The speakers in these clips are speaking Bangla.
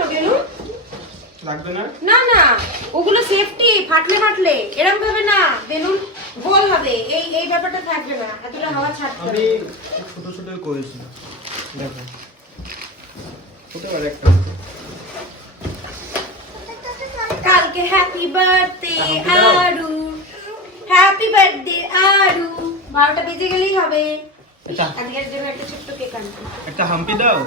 কেন বেলুন? লাগবে না? না না, ওগুলো সেফটি, ফাটলে এরকম ভাবে না, বেলুন গোল হবে, এই ব্যাপারটা থাকবে না, এতটা হাওয়া ছাড়ছে। আমি ছোট ছোট করেছি, দেখো ছোট আর একটা। কালকে হ্যাপি বার্থডে আরু, হ্যাপি বার্থডে আরু, 12টা বেজে গেলেই হবে। আজকের জন্য একটা ছোট্ট কেক আনতে। একটা হাম্পি দাও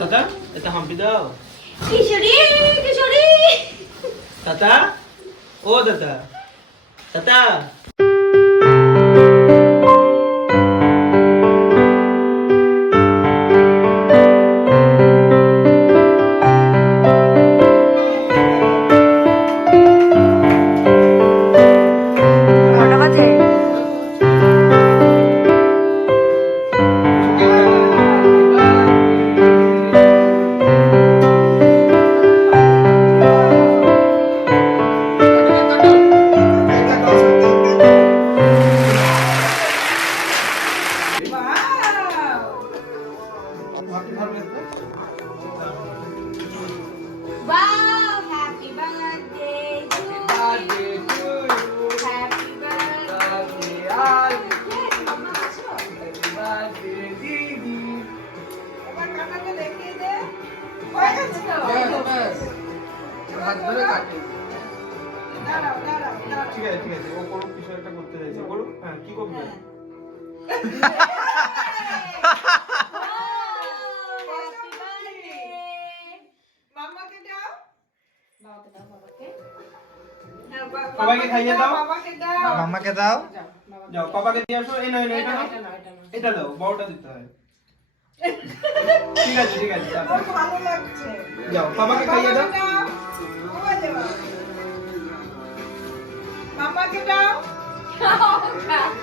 দাদা, একটা হাম্পি দাও। কিশোরী কিশোরী দাদা, ও দাদা, দাদা। ঠিক আছে, ও করুক, কিছু একটা করতে চাইছে, করুক। হ্যাঁ, কি করবে? সবাইকে খাইয়ে দাও, মাম্মাকে দাও। যাও পাপাকে দিয়ে আসো। এই নয়, এটা নাও, এটা দাও, বড়টা দিতে হয়। ঠিক আছে, ভালো লাগছে। যাও পাপাকে খাইয়ে দাও। মামাকে দাও।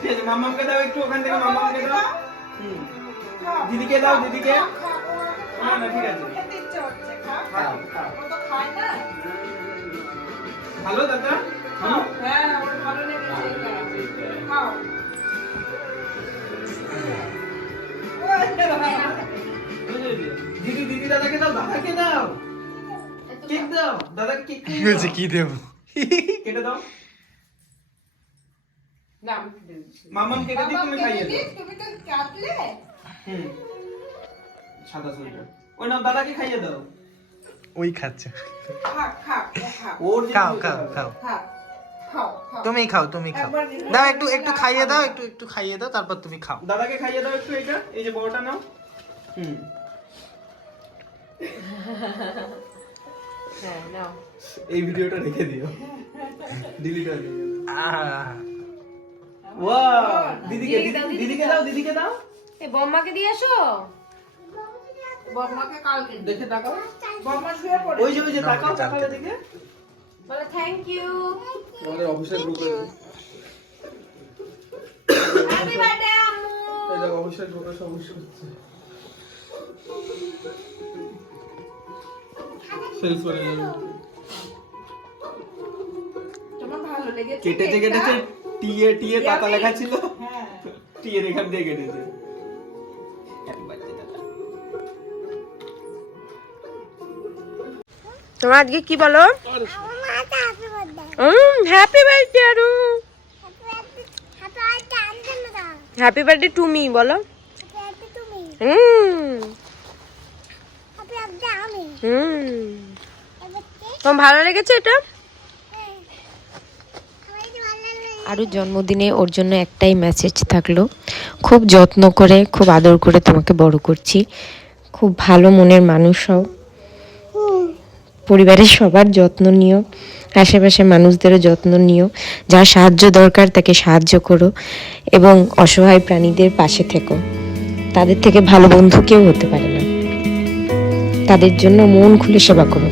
ঠিক আছে, মাম্মাকে দাও একটু, ওখান থেকে মাম্মাকে দাও। দিদিকে দাও, দিদিকে। না না, ঠিক আছে, খেতে ইচ্ছে হচ্ছে, খা। খাও, খাও। ও তো খায় না। ভালো দাদা? খাও। হ্যাঁ, ওর ভালো লেগেছে এটা। খাও। দিদি, দিদি দাদাকে দাও, দাদাকে দাও। কেক দাও, দাদাকে কেক বলছে কি দেব? কেটে দাও। মামাম কেটে দিই, তুমি খাইয়ে দাও। তুমি তো কাটলে। সাদা সোয়েটার। ওই নাও, দাদাকে খাইয়ে দাও। ওই খাচ্ছে। খা খা খা। ওর যে খাও খাও খাও। খা। খাও খাও। তুমি খাও, তুমি খাও। দাও, একটু খাইয়ে দাও, একটু খাইয়ে দাও, তারপর তুমি খাও। দাদাকে খাইয়ে দাও একটু, এটা এই যে বড়টা নাও। হ্যাঁ নাও। এই ভিডিওটা রেখে দিও, ডিলিট হয়ে যাবে। আহ, ওয়াও, দিদিকে দিদিকে দাও, দিদিকে দাও। এই বম্মাকে দিয়ে আসো। বম্মাকে কালকে দেখে তাকাও। বম্মা শুয়ে পড়ে। ওই যে তাকাও, তাকাও দিকে। বলো থ্যাংক ইউ, আমাদের অফিসের গ্রুপে, হ্যাপি বার্থডে আম্মু। এই দেখো অফিসের গ্রুপে সমস্যা হচ্ছে। সেলস করে যাবে। তোমার ভালো লেগেছে? কেটেছে, টিয়ে পাতা লেখা ছিল। হ্যাঁ। টিয়ে এখান দিয়ে কেটেছে। তোমরা আজকে কি বলো? Happy birthday Aru. Happy birthday to me বলো। তোমার ভালো লেগেছে এটা? আরও জন্মদিনে ওর জন্য একটাই মেসেজ থাকলো, খুব যত্ন করে, খুব আদর করে তোমাকে বড় করছি, খুব ভালো মনের মানুষ হও, পরিবারের সবার যত্ন নিও, আশেপাশে মানুষদেরও যত্ন নিও, যার সাহায্য দরকার তাকে সাহায্য করো এবং অসহায় প্রাণীদের পাশে থেকো। তাদের থেকে ভালো বন্ধু কেউ হতে পারে না, তাদের জন্য মন খুলে সেবা করো।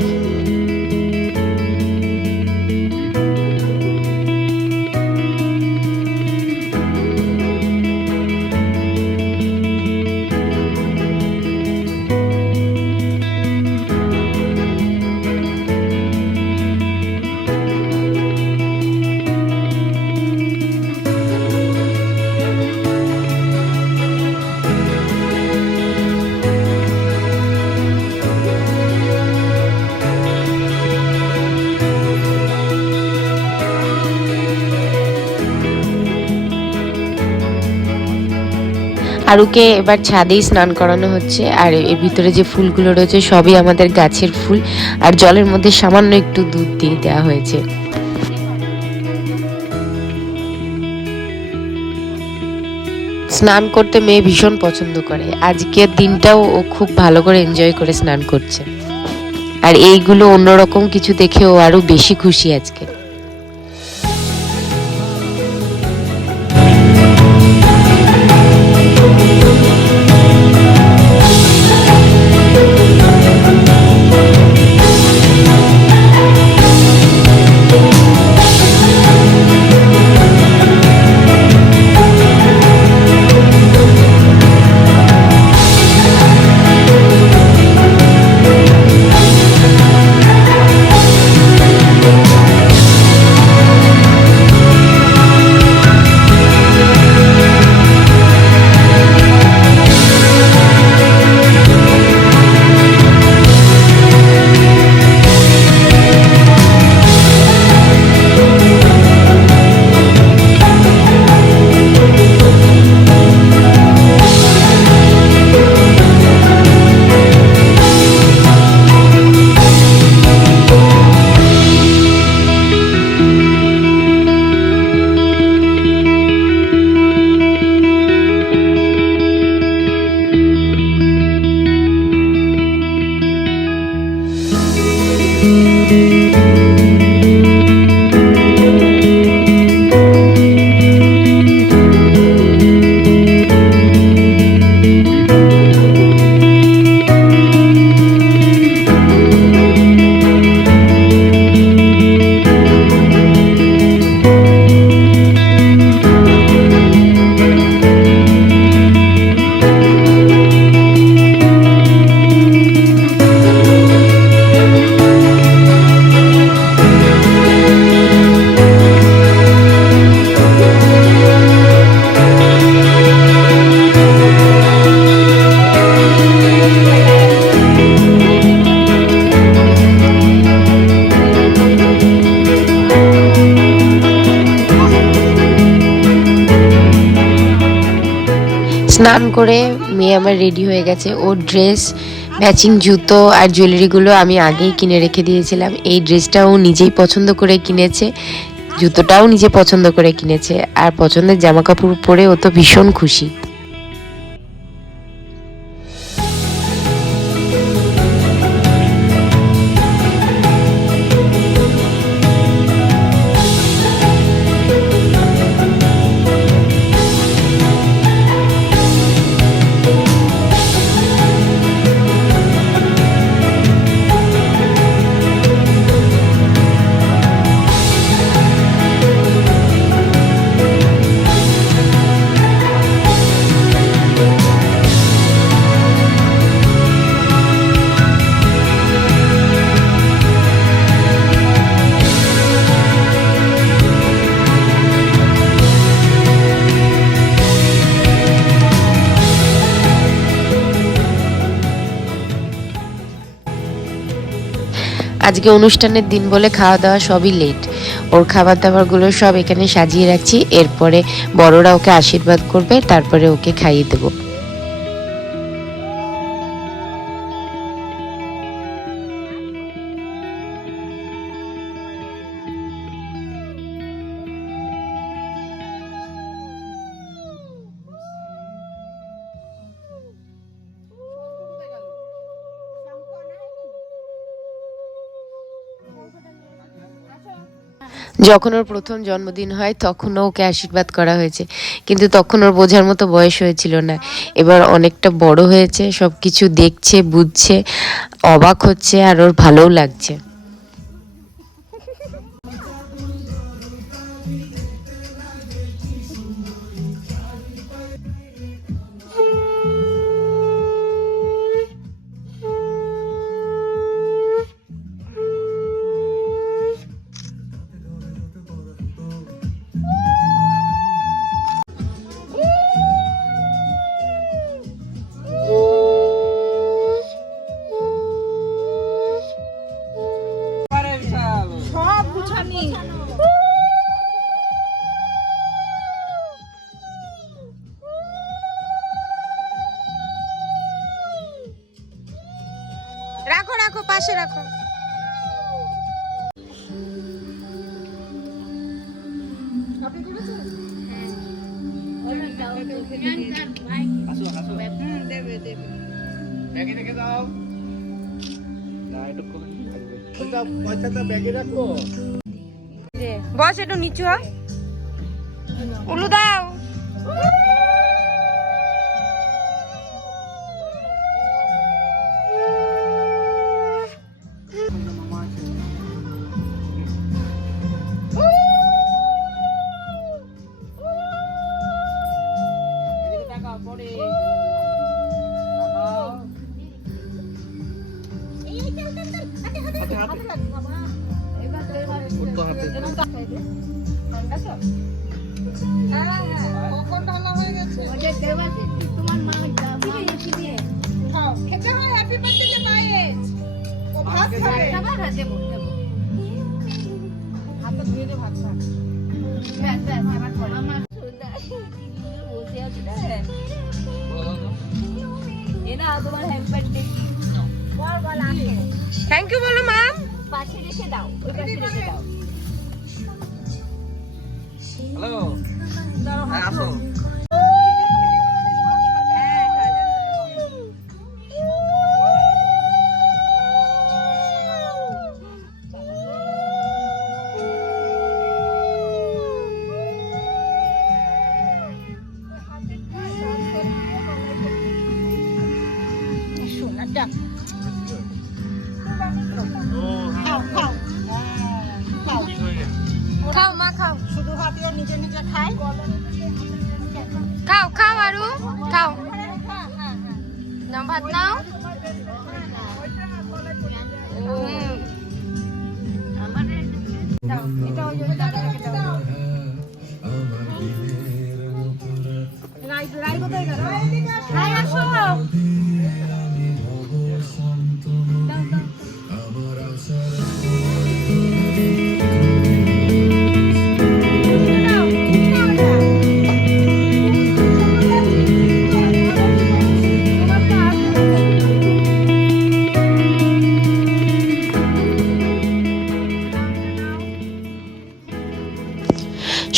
আরুকে এবার ছাদেই স্নান করানো হচ্ছে। আর এর ভিতরে যে ফুলগুলো রয়েছে সবই আমাদের গাছের ফুল, আর জলের মধ্যে সামান্য একটু দুধ দিয়ে দেওয়া হয়েছে। স্নান করতে মেয়ে ভীষণ পছন্দ করে, আজকের দিনটাও ও খুব ভালো করে এনজয় করে স্নান করছে। আর এইগুলো অন্যরকম কিছু দেখে ও আরো বেশি খুশি আজকে। স্নান করে মেয়ে আমার রেডি হয়ে গেছে। ওর ড্রেস, ম্যাচিং জুতো আর জুয়েলারিগুলো আমি আগেই কিনে রেখে দিয়েছিলাম। এই ড্রেসটাও নিজেই পছন্দ করে কিনেছে, জুতোটাও নিজে পছন্দ করে কিনেছে, আর পছন্দের জামা কাপড় পরে ও তো ভীষণ খুশি। আজকে অনুষ্ঠানের দিন বলে খাওয়া দাওয়া সবই লেট। ওর খাবার দাবারগুলো সব এখানে সাজিয়ে রাখছি, এরপরে বড়রা ওকে আশীর্বাদ করবে, তারপরে ওকে খাইয়ে দেবো। যখন ওর প্রথম জন্মদিন হয় তখনও ওকে আশীর্বাদ করা হয়েছে, কিন্তু তখন ওর বোঝার মতো বয়স হয়েছিল না। এবার অনেকটা বড় হয়েছে, সব কিছু দেখছে, বুঝছে, অবাক হচ্ছে, আর ওর ভালোও লাগছে। রাখো রাখো, পাশে রাখো। আসো আসো দেবে দেবে ব্যাগে রেখে দাও না একটু ওটা পয়সাটা ব্যাগে রাখো বস একটু নিচু হ, উলু দাও। এদিকে তাকাও পড়ে তাকাও হাতে হাতে উঠতো হাতে থ্যাংক ইউ বলো মাম। হ্যালো হ্যাঁ আসো খাও মা খাও, শুধু হাত দিয়ে নিজে নিজে খায়। খাও খাও আরু খাও, নাও ভাত নাও।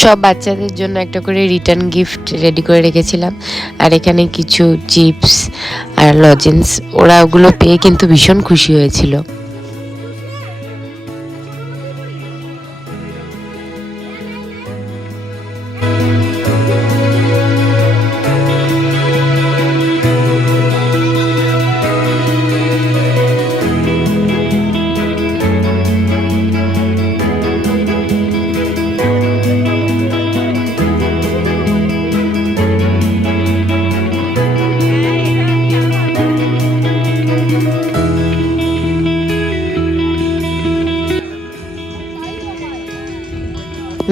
সব বাচ্চাদের জন্য একটা করে রিটার্ন গিফট রেডি করে রেখেছিলাম, আর এখানে কিছু চিপস আর লজেন্স। ওরা ওগুলো পেয়ে কিন্তু ভীষণ খুশি হয়েছিল।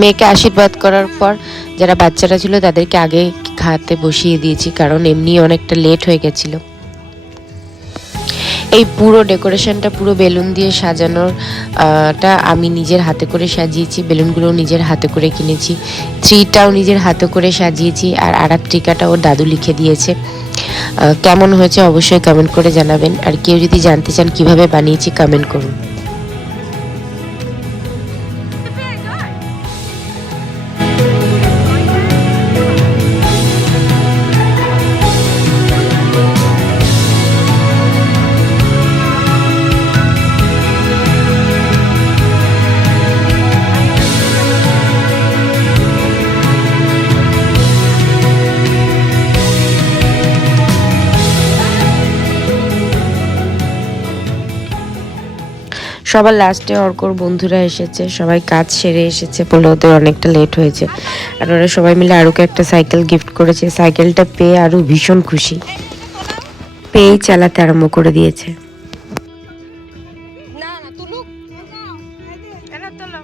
মেয়েকে আশীর্বাদ করার পর যারা বাচ্চারা ছিল তাদেরকে আগে খাওয়াতে বসিয়ে দিয়েছি, কারণ এমনি অনেকটা লেট হয়ে গেছিল। এই পুরো ডেকোরেশনটা পুরো বেলুন দিয়ে সাজানোটা আমি নিজের হাতে করে সাজিয়েছি, বেলুনগুলো নিজের হাতে করে কিনেছি, ট্রিটাও নিজের হাতে করে সাজিয়েছি, আর আরাত্রিকাটা ওর দাদু লিখে দিয়েছে। কেমন হয়েছে অবশ্যই কমেন্ট করে জানাবেন, আর কেউ যদি জানতে চান কিভাবে বানিয়েছি কমেন্ট করুন। সবার লাস্টে অর্কর বন্ধুরা এসেছে, সবাই কাজ সেরে এসেছে বলে ওদের অনেকটা লেট হয়েছে, আর ওরা সবাই মিলে আরুকে একটা সাইকেল গিফট করেছে। সাইকেলটা পেয়ে আরু ভীষণ খুশি, পেয়েই চালাতে আরম্ভ করে দিয়েছে। না না তুলুক, এনা তোলো,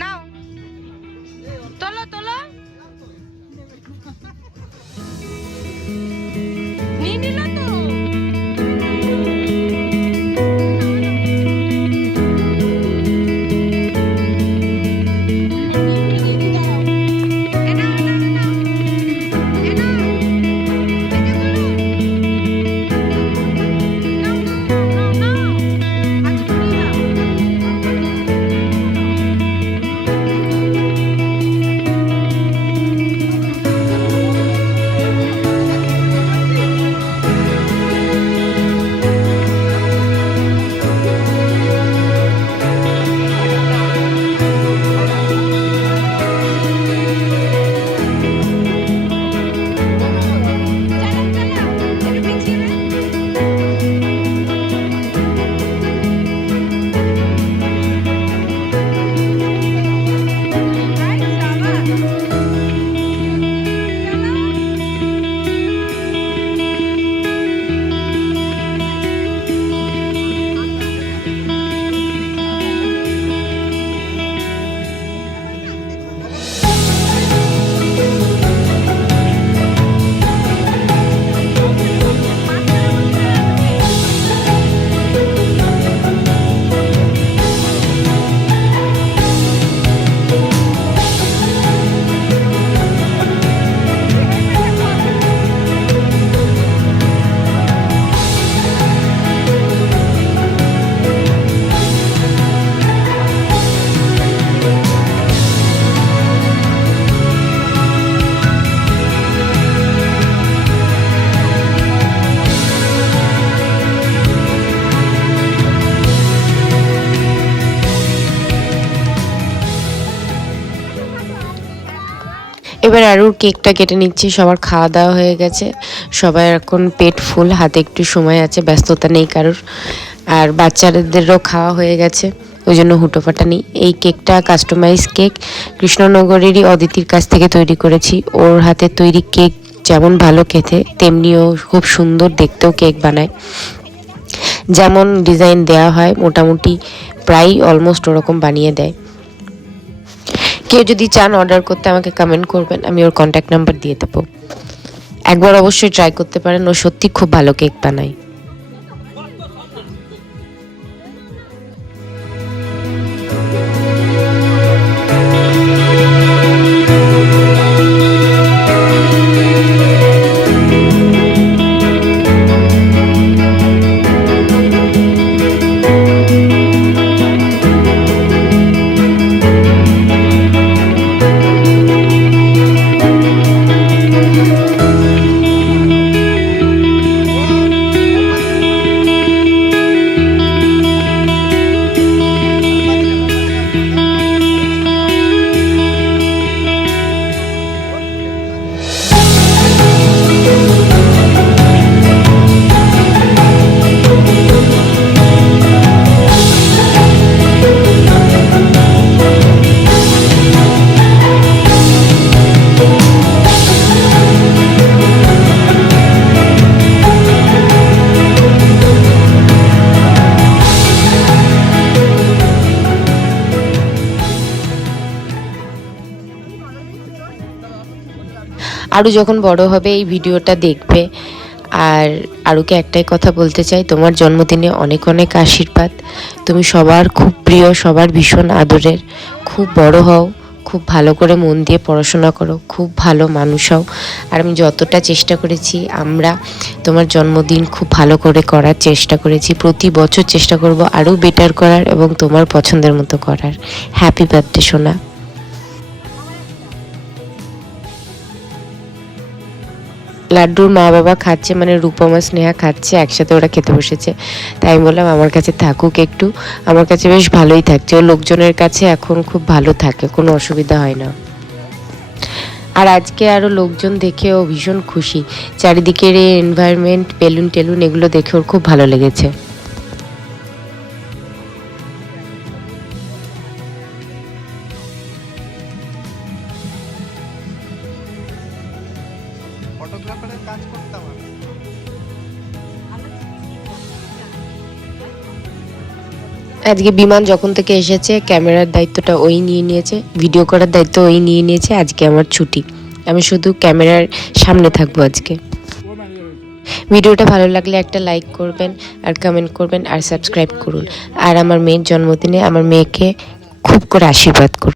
নাও তোলো তোলো, নিয়ে নিল তো। এবার আরও কেকটা কেটে নিচ্ছি। সবার খাওয়া দাওয়া হয়ে গেছে, সবাই এখন পেট ফুল, হাতে একটু সময় আছে, ব্যস্ততা নেই কারোর। আর বাচ্চাদেরও খাওয়া হয়ে গেছে, ওই জন্য হুটোপাটা নেই। এই কেকটা কাস্টমাইজ কেক, কৃষ্ণনগরেরই অদিতির কাছ থেকে তৈরি করেছি। ওর হাতে তৈরি কেক যেমন ভালো খেতে, তেমনিও খুব সুন্দর দেখতেও কেক বানায়। যেমন ডিজাইন দেওয়া হয় মোটামুটি প্রায় অলমোস্ট ওরকম বানিয়ে দেয়। কেউ যদি চান অর্ডার করতে আমাকে কমেন্ট করবেন, আমি ওর কন্ট্যাক্ট নাম্বার দিয়ে দেবো। একবার অবশ্যই ট্রাই করতে পারেন, ও সত্যি খুব ভালো কেক বানায়। আরু যখন বড় হবে এই ভিডিওটা দেখবে। আর আরুকে একটাই কথা বলতে চাই, তোমার জন্মদিনে অনেক অনেক আশীর্বাদ। তুমি সবার খুব প্রিয়, সবার ভীষণ আদরের। খুব বড় হও, খুব ভালো করে মন দিয়ে পড়াশোনা করো, খুব ভালো মানুষ হও। আর আমি যতটা চেষ্টা করেছি, আমরা তোমার জন্মদিন খুব ভালো করে করার চেষ্টা করেছি। প্রতি বছর চেষ্টা করব আরও বেটার করার এবং তোমার পছন্দের মতো করার। হ্যাপি বার্থডে সোনা। লাড্ডুর মা বাবা খাচ্ছে, মানে রূপমা স্নেহা খাচ্ছে, একসাথে ওরা খেতে বসেছে। তাই আমি বললাম আমার কাছে থাকুক একটু, আমার কাছে বেশ ভালোই থাকছে। ও লোকজনের কাছে এখন খুব ভালো থাকে, কোনো অসুবিধা হয় না। আর আজকে আরও লোকজন দেখে ও ভীষণ খুশি। চারিদিকের এই এনভায়রনমেন্ট, বেলুন টেলুন, এগুলো দেখে ওর খুব ভালো লেগেছে। ফটোগ্রাফারের কাজ করতাম আমি। আজকে বিমান যখন থেকে এসেছে ক্যামেরার দায়িত্বটা ওই নিয়ে নিয়েছে, ভিডিও করার দায়িত্ব ওই নিয়ে নিয়েছে। আজকে আমার ছুটি, আমি শুধু ক্যামেরার সামনে থাকবো আজকে। ভিডিওটা ভালো লাগলে একটা লাইক করবেন, আর কমেন্ট করবেন, আর সাবস্ক্রাইব করুন। আর আমার মেয়ের জন্মদিনে আমার মেয়েকে খুব করে আশীর্বাদ করুন।